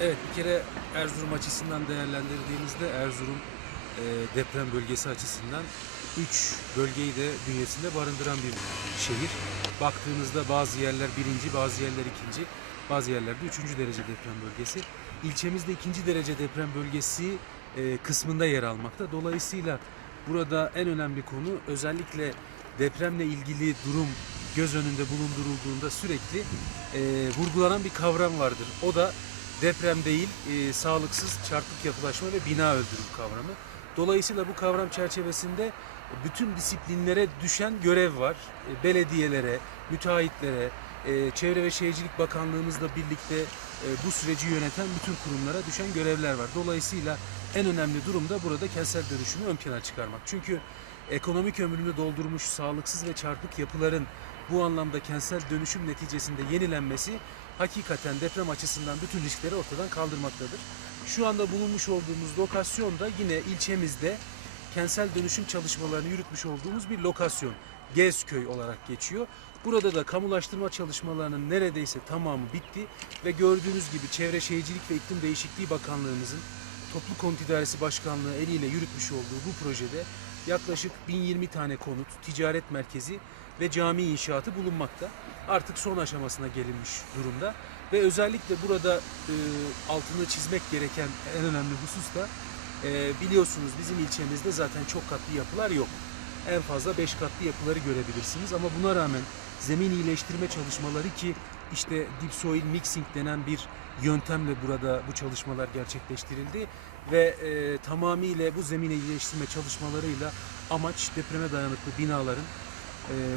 Evet bir kere Erzurum açısından değerlendirdiğimizde Erzurum e, deprem bölgesi açısından 3 bölgeyi de bünyesinde barındıran bir şehir. Baktığınızda bazı yerler birinci, bazı yerler ikinci, bazı yerlerde üçüncü derece deprem bölgesi. İlçemizde ikinci derece deprem bölgesi e, kısmında yer almakta. Dolayısıyla burada en önemli konu özellikle depremle ilgili durum göz önünde bulundurulduğunda sürekli e, vurgulanan bir kavram vardır. O da deprem değil, e, sağlıksız çarpık yapılaşma ve bina öldürüm kavramı. Dolayısıyla bu kavram çerçevesinde bütün disiplinlere düşen görev var. E, belediyelere, müteahhitlere, e, Çevre ve Şehircilik Bakanlığımızla birlikte e, bu süreci yöneten bütün kurumlara düşen görevler var. Dolayısıyla en önemli durum da burada kentsel dönüşümü ön plana çıkarmak. Çünkü ekonomik ömrünü doldurmuş sağlıksız ve çarpık yapıların bu anlamda kentsel dönüşüm neticesinde yenilenmesi hakikaten deprem açısından bütün riskleri ortadan kaldırmaktadır. Şu anda bulunmuş olduğumuz lokasyon da yine ilçemizde kentsel dönüşüm çalışmalarını yürütmüş olduğumuz bir lokasyon. Gezköy olarak geçiyor. Burada da kamulaştırma çalışmalarının neredeyse tamamı bitti ve gördüğünüz gibi Çevre Şehircilik ve İklim Değişikliği Bakanlığımızın Toplu Konut İdaresi Başkanlığı eliyle yürütmüş olduğu bu projede yaklaşık 1020 tane konut, ticaret merkezi ve cami inşaatı bulunmakta. Artık son aşamasına gelinmiş durumda ve özellikle burada e, altını çizmek gereken en önemli husus da e, biliyorsunuz bizim ilçemizde zaten çok katlı yapılar yok. En fazla 5 katlı yapıları görebilirsiniz ama buna rağmen zemin iyileştirme çalışmaları ki işte deep soil mixing denen bir yöntemle burada bu çalışmalar gerçekleştirildi ve e, tamamıyla bu zemin iyileştirme çalışmalarıyla amaç depreme dayanıklı binaların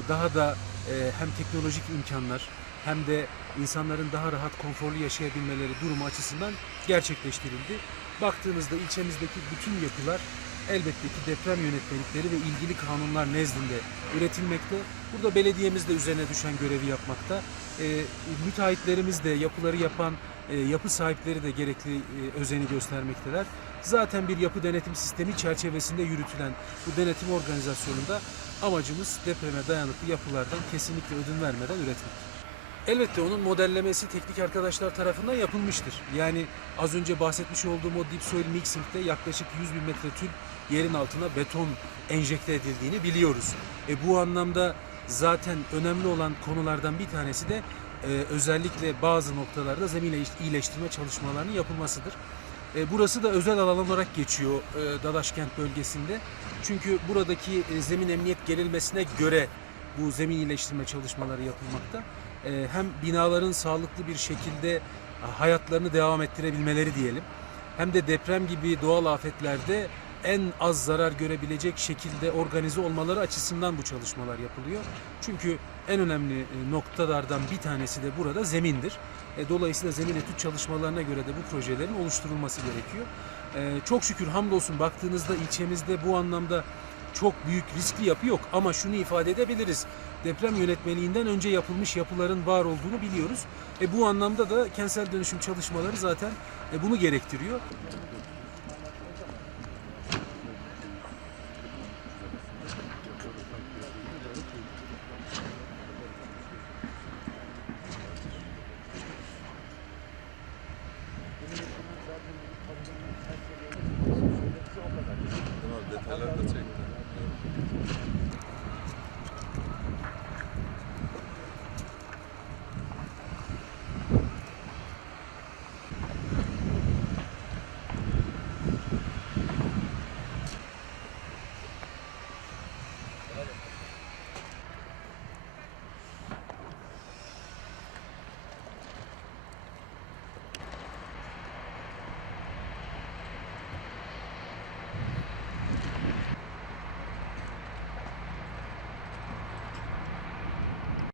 daha da e, hem teknolojik imkanlar hem de insanların daha rahat konforlu yaşayabilmeleri durumu açısından gerçekleştirildi. Baktığınızda ilçemizdeki bütün yapılar elbette ki deprem yönetmelikleri ve ilgili kanunlar nezdinde üretilmekte. Burada belediyemiz de üzerine düşen görevi yapmakta. E, müteahhitlerimiz de yapıları yapan e, yapı sahipleri de gerekli e, özeni göstermekteler. Zaten bir yapı denetim sistemi çerçevesinde yürütülen bu denetim organizasyonunda amacımız depreme dayanıklı yapılardan kesinlikle ödün vermeden üretmek. Elbette onun modellemesi teknik arkadaşlar tarafından yapılmıştır. Yani az önce bahsetmiş olduğum o deep soil mixing'de yaklaşık 100 bin metre tül yerin altına beton enjekte edildiğini biliyoruz. E, bu anlamda zaten önemli olan konulardan bir tanesi de e, özellikle bazı noktalarda zemin iyileştirme çalışmalarının yapılmasıdır. E, burası da özel alan olarak geçiyor e, Dalaşkent bölgesinde. Çünkü buradaki e, zemin emniyet gerilmesine göre bu zemin iyileştirme çalışmaları yapılmakta. E, hem binaların sağlıklı bir şekilde e, hayatlarını devam ettirebilmeleri diyelim. Hem de deprem gibi doğal afetlerde en az zarar görebilecek şekilde organize olmaları açısından bu çalışmalar yapılıyor. Çünkü en önemli e, noktalardan bir tanesi de burada zemindir. E, Dolayısıyla zemin etüt çalışmalarına göre de bu projelerin oluşturulması gerekiyor. E, Çok şükür hamdolsun baktığınızda ilçemizde bu anlamda çok büyük riskli yapı yok ama şunu ifade edebiliriz. Deprem yönetmeliğinden önce yapılmış yapıların var olduğunu biliyoruz. E bu anlamda da kentsel dönüşüm çalışmaları zaten bunu gerektiriyor.